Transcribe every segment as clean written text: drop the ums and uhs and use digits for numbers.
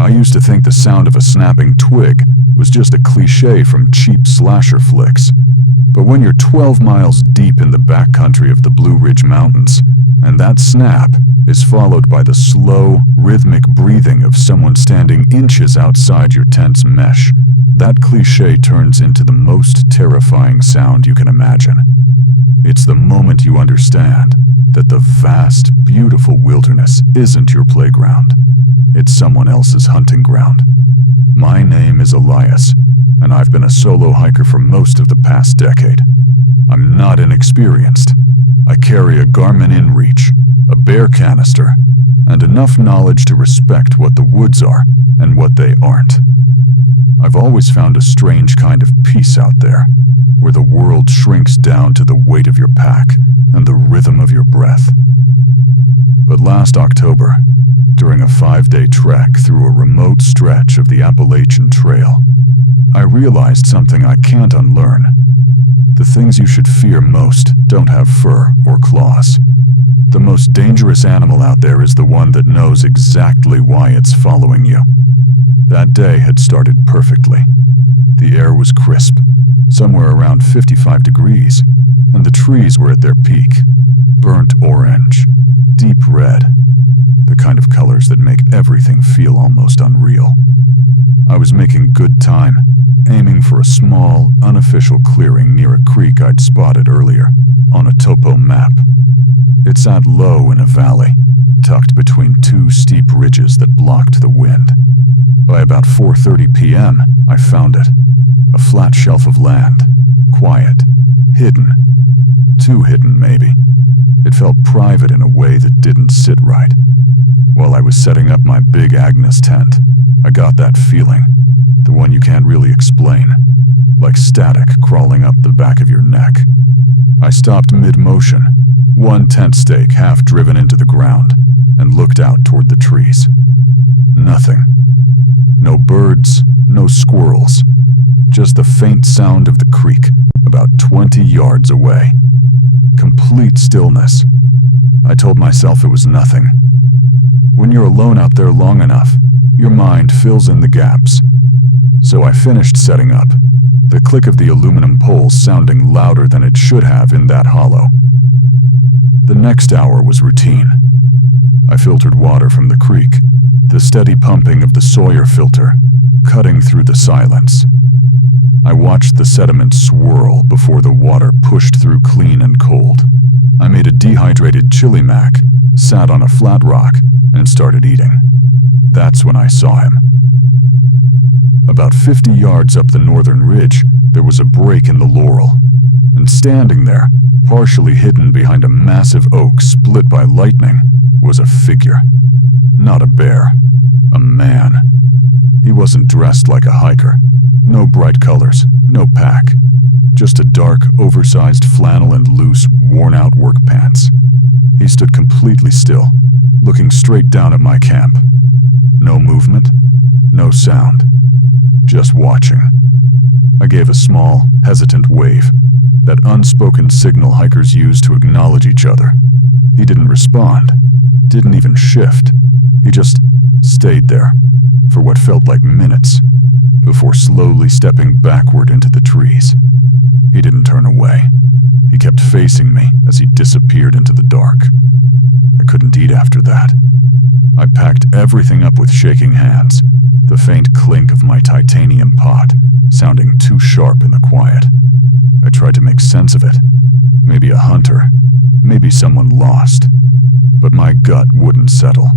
I used to think the sound of a snapping twig was just a cliché from cheap slasher flicks. But when you're 12 miles deep in the backcountry of the Blue Ridge Mountains, and that snap is followed by the slow, rhythmic breathing of someone standing inches outside your tent's mesh, that cliché turns into the most terrifying sound you can imagine. It's the moment you understand that the vast, beautiful wilderness isn't your playground. It's someone else's hunting ground. My name is Elias, and I've been a solo hiker for most of the past decade. I'm not inexperienced. I carry a Garmin InReach, a bear canister, and enough knowledge to respect what the woods are and what they aren't. I've always found a strange kind of peace out there, where the world shrinks down to the weight of your pack and the rhythm of your breath. But last October, during a 5-day trek through a remote stretch of the Appalachian Trail, I realized something I can't unlearn. The things you should fear most don't have fur or claws. The most dangerous animal out there is the one that knows exactly why it's following you. That day had started perfectly. The air was crisp, somewhere around 55 degrees, and the trees were at their peak, burnt orange, deep red, the kind of colors that make everything feel almost unreal. I was making good time, aiming for a small, unofficial clearing near a creek I'd spotted earlier on a topo map. It sat low in a valley, tucked between two steep ridges that blocked the wind. By about 4:30 p.m., I found it. A flat shelf of land, quiet, hidden. Too hidden, maybe. It felt private in a way that didn't sit right. While I was setting up my big Agnes tent, I got that feeling, the one you can't really explain, like static crawling up the back of your neck. I stopped mid-motion, one tent stake half driven into the ground, and looked out toward the trees. Nothing. No birds, no squirrels, just the faint sound of the creek about 20 yards away. Complete stillness. I told myself it was nothing. When you're alone out there long enough, your mind fills in the gaps. So I finished setting up, the click of the aluminum poles sounding louder than it should have in that hollow. The next hour was routine. I filtered water from the creek, the steady pumping of the Sawyer filter cutting through the silence. I watched the sediment swirl before the water pushed through clean and cold. I made a dehydrated chili mac, sat on a flat rock, and started eating. That's when I saw him. About 50 yards up the northern ridge, there was a break in the laurel, and standing there, partially hidden behind a massive oak split by lightning, was a figure. Not a bear, a man. He wasn't dressed like a hiker. No bright colors, no pack. Just a dark, oversized flannel and loose, worn-out work pants. He stood completely still, looking straight down at my camp. No movement, no sound. Just watching. I gave a small, hesitant wave, that unspoken signal hikers use to acknowledge each other. He didn't respond, didn't even shift. He just stayed there, for what felt like minutes, before slowly stepping backward into the trees. He didn't turn away. He kept facing me as he disappeared into the dark. I couldn't eat after that. I packed everything up with shaking hands, the faint clink of my titanium pot sounding too sharp in the quiet. I tried to make sense of it. Maybe a hunter, maybe someone lost. But my gut wouldn't settle.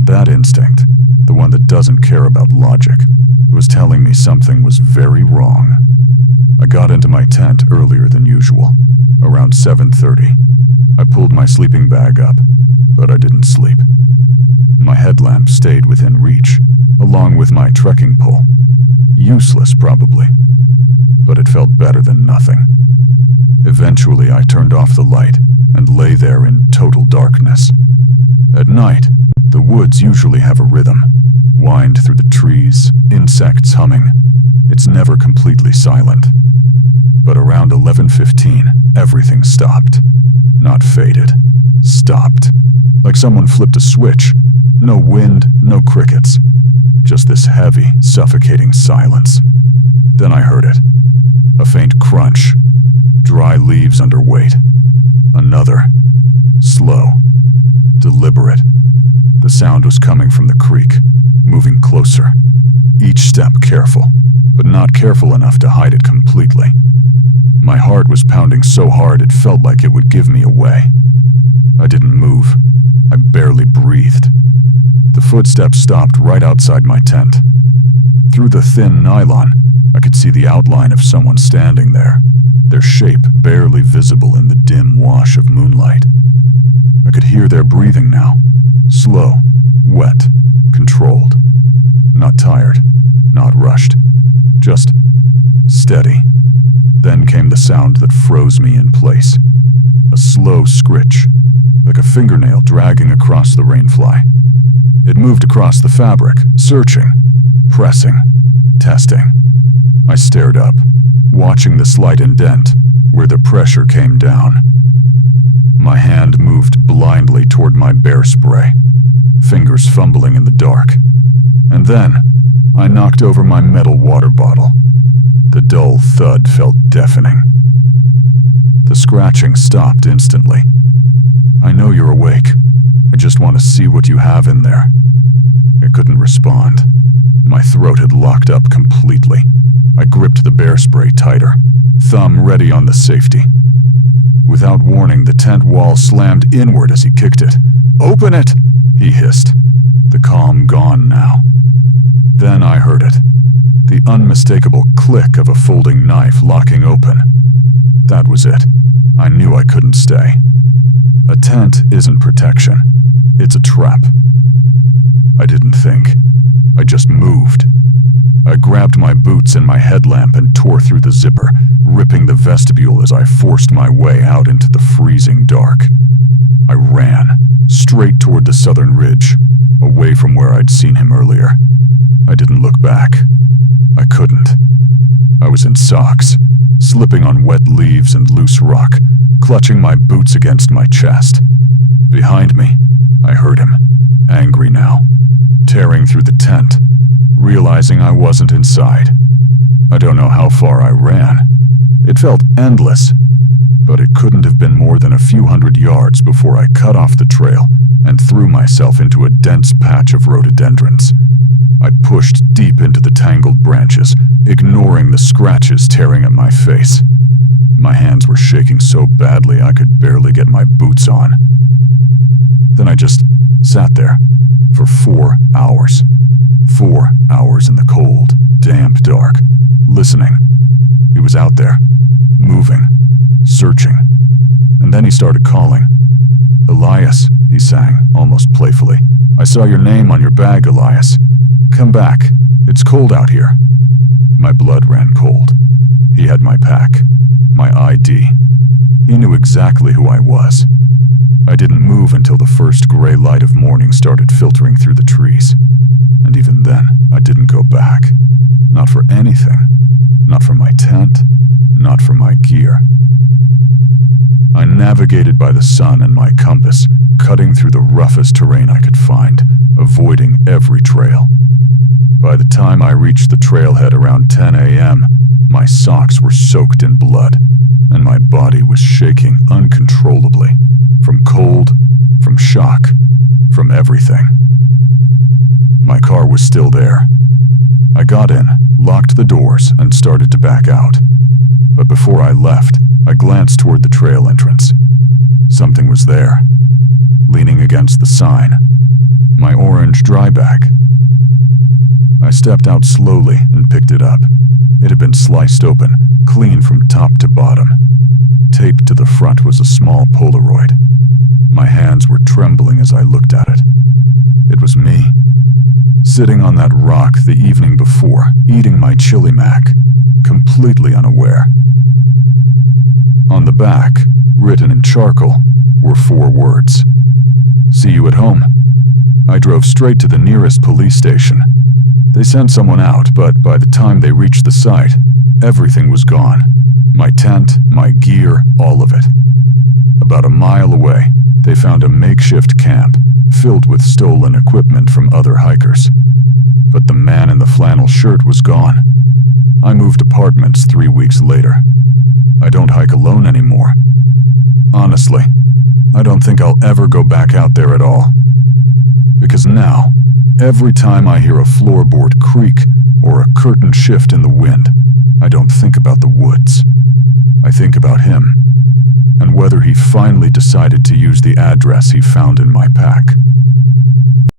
That instinct, the one that doesn't care about logic, was telling me something was very wrong. I got into my tent earlier than usual, around 7:30. I pulled my sleeping bag up, but I didn't sleep. My headlamp stayed within reach, along with my trekking pole. Useless, probably, but it felt better than nothing. Eventually, I turned off the light and lay there in total darkness. At night, the woods usually have a rhythm, wind through the trees, insects humming. It's never completely silent. But around 11:15, everything stopped. Not faded. Stopped. Like someone flipped a switch. No wind, no crickets. Just this heavy, suffocating silence. Then I heard it. A faint crunch. Dry leaves under weight. Another. Slow. Deliberate. The sound was coming from the creek, moving closer. Each step careful, but not careful enough to hide it completely. My heart was pounding so hard it felt like it would give me away. I didn't move. I barely breathed. The footsteps stopped right outside my tent. Through the thin nylon, I could see the outline of someone standing there, their shape barely visible in the dim wash of moonlight. I could hear their breathing now, slow, wet, controlled. Not tired, not rushed, just steady. Then came the sound that froze me in place. A slow scritch, like a fingernail dragging across the rainfly. It moved across the fabric, searching, pressing, testing. I stared up, watching the slight indent where the pressure came down. My hand moved blindly toward my bear spray, fingers fumbling in the dark. And then, I knocked over my metal water bottle. The dull thud felt deafening. The scratching stopped instantly. "I know you're awake. I just want to see what you have in there." I couldn't respond. My throat had locked up completely. I gripped the bear spray tighter, thumb ready on the safety. Without warning, the tent wall slammed inward as he kicked it. "Open it!" he hissed, the calm gone now. Then I heard it, the unmistakable click of a folding knife locking open. That was it. I knew I couldn't stay. A tent isn't protection. It's a trap. I didn't think. I just moved. I grabbed my boots and my headlamp and tore through the zipper, ripping the vestibule as I forced my way out into the freezing dark. I ran, straight toward the southern ridge, away from where I'd seen him earlier. I didn't look back. I couldn't. I was in socks, slipping on wet leaves and loose rock, clutching my boots against my chest. Behind me, I heard him, angry now, tearing through the tent, realizing I wasn't inside. I don't know how far I ran. It felt endless, but it couldn't have been more than a few hundred yards before I cut off the trail and threw myself into a dense patch of rhododendrons. I pushed deep into the tangled branches, ignoring the scratches tearing at my face. My hands were shaking so badly I could barely get my boots on. Then I just sat there for 4 hours. 4 hours in the cold, damp dark, listening. He was out there, moving, searching. And then he started calling. "Elias," he sang, almost playfully. "I saw your name on your bag, Elias. Come back. It's cold out here." My blood ran cold. He had my pack, my ID. He knew exactly who I was. I didn't move until the first gray light of morning started filtering through the trees. And even then, I didn't go back. Not for anything. Not for my tent. Not for my gear. I navigated by the sun and my compass, cutting through the roughest terrain I could find, avoiding every trail. By the time I reached the trailhead around 10 a.m., my socks were soaked in blood, and my body was shaking uncontrollably, from cold, from shock, from everything. My car was still there. I got in, locked the doors, and started to back out. But before I left, I glanced toward the trail entrance. Something was there, leaning against the sign. My orange dry bag. I stepped out slowly and picked it up. It had been sliced open, clean from top to bottom. Taped to the front was a small Polaroid. My hands were trembling as I looked at it. It was me, sitting on that rock the evening before, eating my chili mac, completely unaware. On the back, written in charcoal, were 4 words. "See you at home." I drove straight to the nearest police station. They sent someone out, but by the time they reached the site, everything was gone. My tent, my gear, all of it. About a mile away, they found a makeshift camp filled with stolen equipment from other hikers. But the man in the flannel shirt was gone. I moved apartments 3 weeks later. I don't hike alone anymore. Honestly, I don't think I'll ever go back out there at all. Because now, every time I hear a floorboard creak or a curtain shift in the wind, I don't think about the woods. I think about him, and whether he finally decided to use the address he found in my pack.